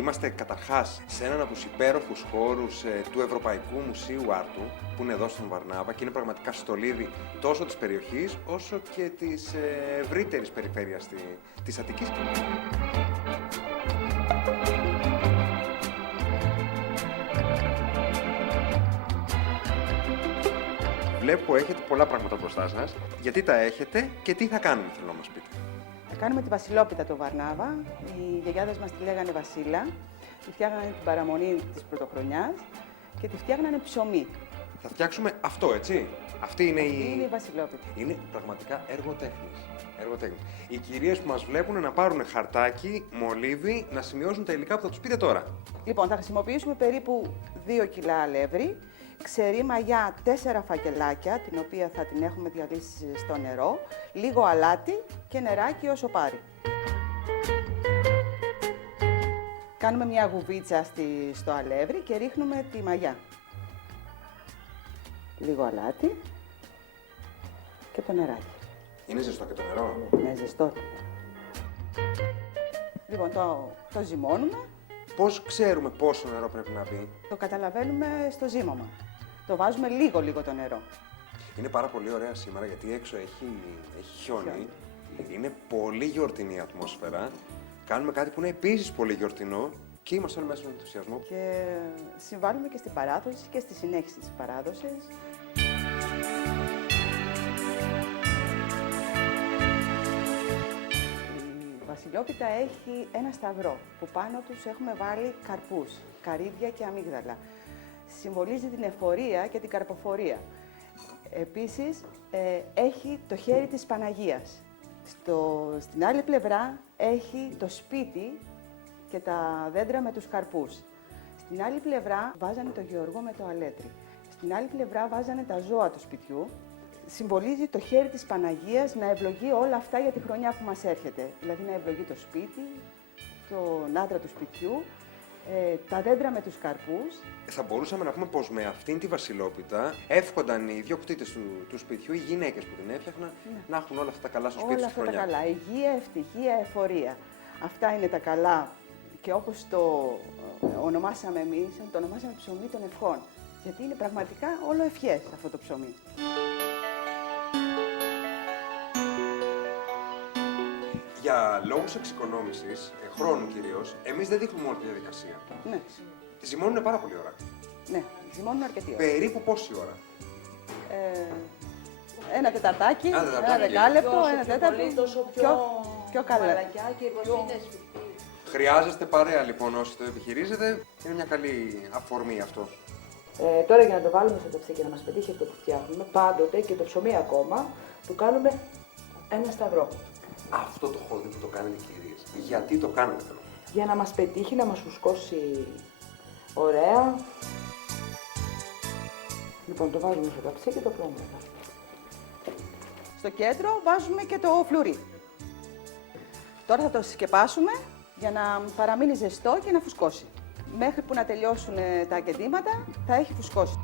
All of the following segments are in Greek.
Είμαστε καταρχάς σε έναν από τους υπέροχους χώρους του Ευρωπαϊκού Μουσείου Άρτου, που είναι εδώ στον Βαρνάβα και είναι πραγματικά στολίδι τόσο της περιοχής όσο και της ευρύτερης περιφέρειας της Αττικής. Βλέπω έχετε πολλά πράγματα μπροστά σας. Γιατί τα έχετε και τι θα κάνουμε, θέλω να μας πείτε. Θα κάνουμε τη Βασιλόπιτα το Βαρνάβα. Οι γιαγιάδες μας τη λέγανε Βασίλα. Τη φτιάχνανε την παραμονή της Πρωτοχρονιάς και τη φτιάχνανε ψωμί. Θα φτιάξουμε αυτό, έτσι. Αυτή είναι η Βασιλόπιτα. Είναι πραγματικά έργο τέχνης. Οι κυρίες που μας βλέπουν να πάρουν χαρτάκι, μολύβι, να σημειώσουν τα υλικά που θα τους πείτε τώρα. Λοιπόν, θα χρησιμοποιήσουμε περίπου 2 κιλά αλεύρι, ξερή μαγιά 4 φακελάκια, την οποία θα την έχουμε διαλύσει στο νερό, λίγο αλάτι και νεράκι όσο πάρει. Κάνουμε μια γουβίτσα στο αλεύρι και ρίχνουμε τη μαγιά. Λίγο αλάτι και το νεράκι. Είναι ζεστό και το νερό? Ναι, ζεστό. Λοιπόν, το ζυμώνουμε. Πώς ξέρουμε πόσο νερό πρέπει να μπει? Το καταλαβαίνουμε στο ζύμωμα. Το βάζουμε λίγο το νερό. Είναι πάρα πολύ ωραία σήμερα γιατί έξω έχει χιόνι. Είναι πολύ γιορτινή η ατμόσφαιρα. Κάνουμε κάτι που είναι επίσης πολύ γιορτινό και είμαστε όλοι μέσα στον ενθουσιασμό. Και συμβάλλουμε και στην παράδοση και στη συνέχιση της παράδοσης. Η Βασιλόπιτα έχει ένα σταυρό που πάνω τους έχουμε βάλει καρπούς, καρύδια και αμύγδαλα. Συμβολίζει την εφορία και την καρποφορία. Επίσης, έχει το χέρι της Παναγίας. Στην άλλη πλευρά έχει το σπίτι και τα δέντρα με τους καρπούς. Στην άλλη πλευρά βάζανε το Γεωργό με το αλέτρι. Στην άλλη πλευρά βάζανε τα ζώα του σπιτιού. Συμβολίζει το χέρι της Παναγίας να ευλογεί όλα αυτά για τη χρονιά που μας έρχεται. Δηλαδή να ευλογεί το σπίτι, τον άντρα του σπιτιού, τα δέντρα με τους καρπούς. Θα μπορούσαμε να πούμε πως με αυτήν τη Βασιλόπιτα εύχονταν οι διοκτήτες του σπιτιού, οι γυναίκες που την έφτιαχναν, να έχουν όλα αυτά τα καλά στο σπίτι τους χρονιά. Όλα αυτά τα καλά, υγεία, ευτυχία, εφορία. Αυτά είναι τα καλά και όπως το ονομάσαμε εμείς, το ονομάσαμε ψωμί των ευχών. Γιατί είναι πραγματικά όλο ευχές αυτό το ψωμί. Για λόγους εξοικονόμησης, χρόνου κυρίως, εμείς δεν δείχνουμε όλη τη διαδικασία. Ναι. Τη ζυμώνουν πάρα πολύ ώρα. Ναι, ζυμώνουν αρκετή ώρα. Περίπου πόση ώρα? Ένα τεταρτάκι, ένα δεκάλεπτο, ένα τέταρτο. Τόσο πιο καλά. μαλακιά και βοσίνες. Χρειάζεστε παρέα λοιπόν όσοι το επιχειρίζετε. Είναι μια καλή αφορμή αυτό. Τώρα για να το βάλουμε στο ταψί και να μας πετύχει αυτό που φτιάχνουμε, πάντοτε και το ψωμί ακόμα, του κάνουμε ένα σταυρό. Αυτό το χόδι που το κάνετε κυρίες, γιατί το κάνετε θέλω? Για να μας πετύχει, να μας φουσκώσει ωραία. Λοιπόν, το βάζουμε στο ταψί και το πλώνουμε. Στο κέντρο βάζουμε και το φλουρί. Τώρα θα το σκεπάσουμε για να παραμείνει ζεστό και να φουσκώσει. Μέχρι που να τελειώσουν τα ακεντήματα θα έχει φουσκώσει.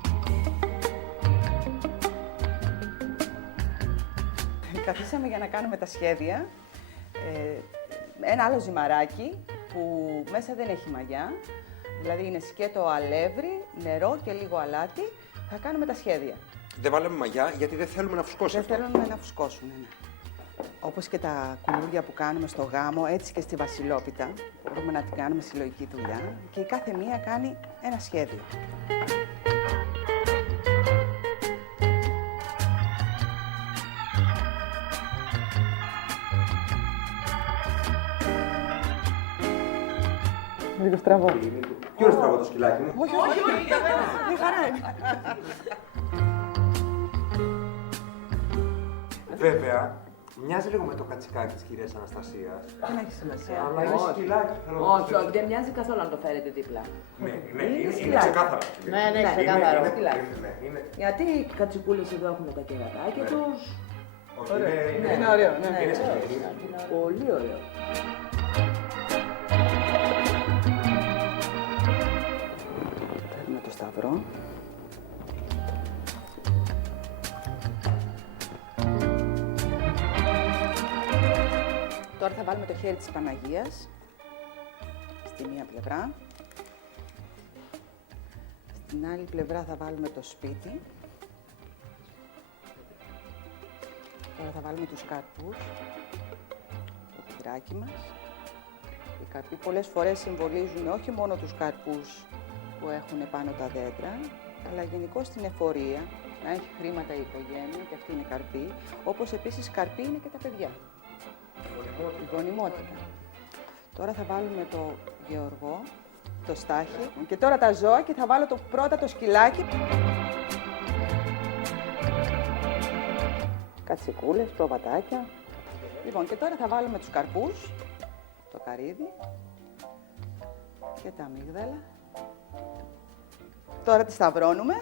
Καθίσαμε για να κάνουμε τα σχέδια. Ένα άλλο ζυμαράκι που μέσα δεν έχει μαγιά, δηλαδή είναι σκέτο αλεύρι, νερό και λίγο αλάτι. Θα κάνουμε τα σχέδια. Δεν βάλαμε μαγιά γιατί δεν θέλουμε να φουσκώσει. Δεν θέλουμε να φουσκώσουν, ναι. Όπως και τα κουλούρια που κάνουμε στο γάμο, έτσι και στη Βασιλόπιτα, μπορούμε να την κάνουμε συλλογική δουλειά και η κάθε μία κάνει ένα σχέδιο. Λίγο στραβό. Ποιο είναι στραβό το σκυλάκι μου? Όχι, μια χαρά είναι. Βέβαια, μοιάζει λίγο με το κατσικάκι της κυρίας Αναστασίας. Δεν έχει σημασία. Αλλά είναι σκυλάκι. Όχι, όχι, δεν μοιάζει καθόλου αν το φέρετε δίπλα. Ναι, Είναι είναι σκυλάκι. ξεκάθαρα. Ναι, ξεκάθαρο. Είναι. Γιατί οι κατσικούλες εδώ έχουν τα κερατάκια Ναι. τους. Όχι, Είναι ωραίο, ναι. Είναι ωραίο. σκυλάκι. Πολύ ωραίο. Παίρνουμε το σταυρό. Τώρα θα βάλουμε το χέρι της Παναγίας στη μία πλευρά. Στην άλλη πλευρά θα βάλουμε το σπίτι. Τώρα θα βάλουμε τους καρπούς, το τυράκι μας. Οι καρποί πολλές φορές συμβολίζουν όχι μόνο τους καρπούς που έχουν πάνω τα δέντρα, αλλά γενικώς την εφορία, να έχει χρήματα η οικογένεια και αυτή είναι καρπή, όπως επίσης καρπή είναι και τα παιδιά. Η γονιμότητα. Τώρα θα βάλουμε το Γεωργό, το Στάχη και τώρα τα ζώα και θα βάλω πρώτα το σκυλάκι. Κατσικούλες, προβατάκια. Λοιπόν, και τώρα θα βάλουμε τους καρπούς, το καρύδι και τα αμύγδαλα. Τώρα τη σταυρώνουμε.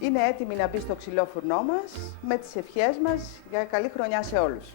Είναι έτοιμη να μπει στο ξυλό φουρνό μας με τις ευχές μας για καλή χρονιά σε όλους.